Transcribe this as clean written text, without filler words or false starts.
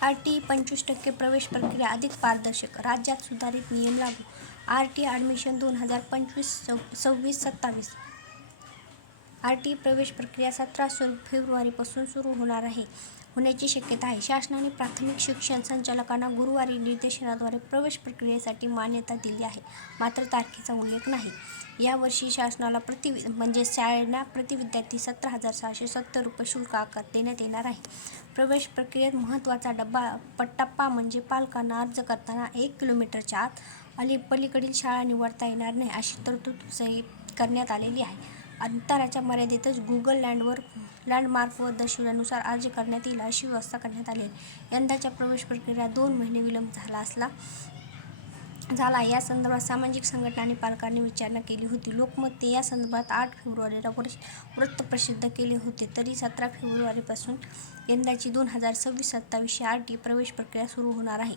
RT 25% प्रवेश प्रक्रिया अधिक पारदर्शक, राज्यात सुधारित नियम लागू. RT admission 2025-26-27. RT प्रवेश प्रक्रिया 17 फेब्रुवारीपासून सुरू होण्याची शक्यता आहे. शासनाने प्राथमिक शिक्षण संचालकांना गुरुवारी निर्देशनाद्वारे प्रवेश प्रक्रियेसाठी मान्यता दिली आहे. मात्र तारखेचा उल्लेख नाही. यावर्षी शासनाला शाळांना प्रति विद्यार्थी 17,670 रुपये शुल्क देण्यात येणार आहे. प्रवेश प्रक्रियेत महत्त्वाचा टप्पा म्हणजे पालकांना अर्ज करताना 1 किलोमीटरच्या आत पलीकडील शाळा निवडता येणार नाही, अशी तरतूद करण्यात आलेली आहे. अंतराच्या मर्यादेतच गुगल लँडमार्कवर दर्शविल्यानुसार अर्ज करण्यात येईल, अशी व्यवस्था करण्यात आली आहे. यंदाच्या प्रवेश प्रक्रियेला 2 महिने विलंब झाला. या संदर्भात सामाजिक संघटनांनी पालकांनी विचारणा केली होती. लोकमतने या संदर्भात 8 फेब्रुवारीला वृत्त प्रसिद्ध केले होते. तरी 17 फेब्रुवारीपासून यंदाची 2026-27 RT प्रवेश प्रक्रिया सुरू होणार आहे.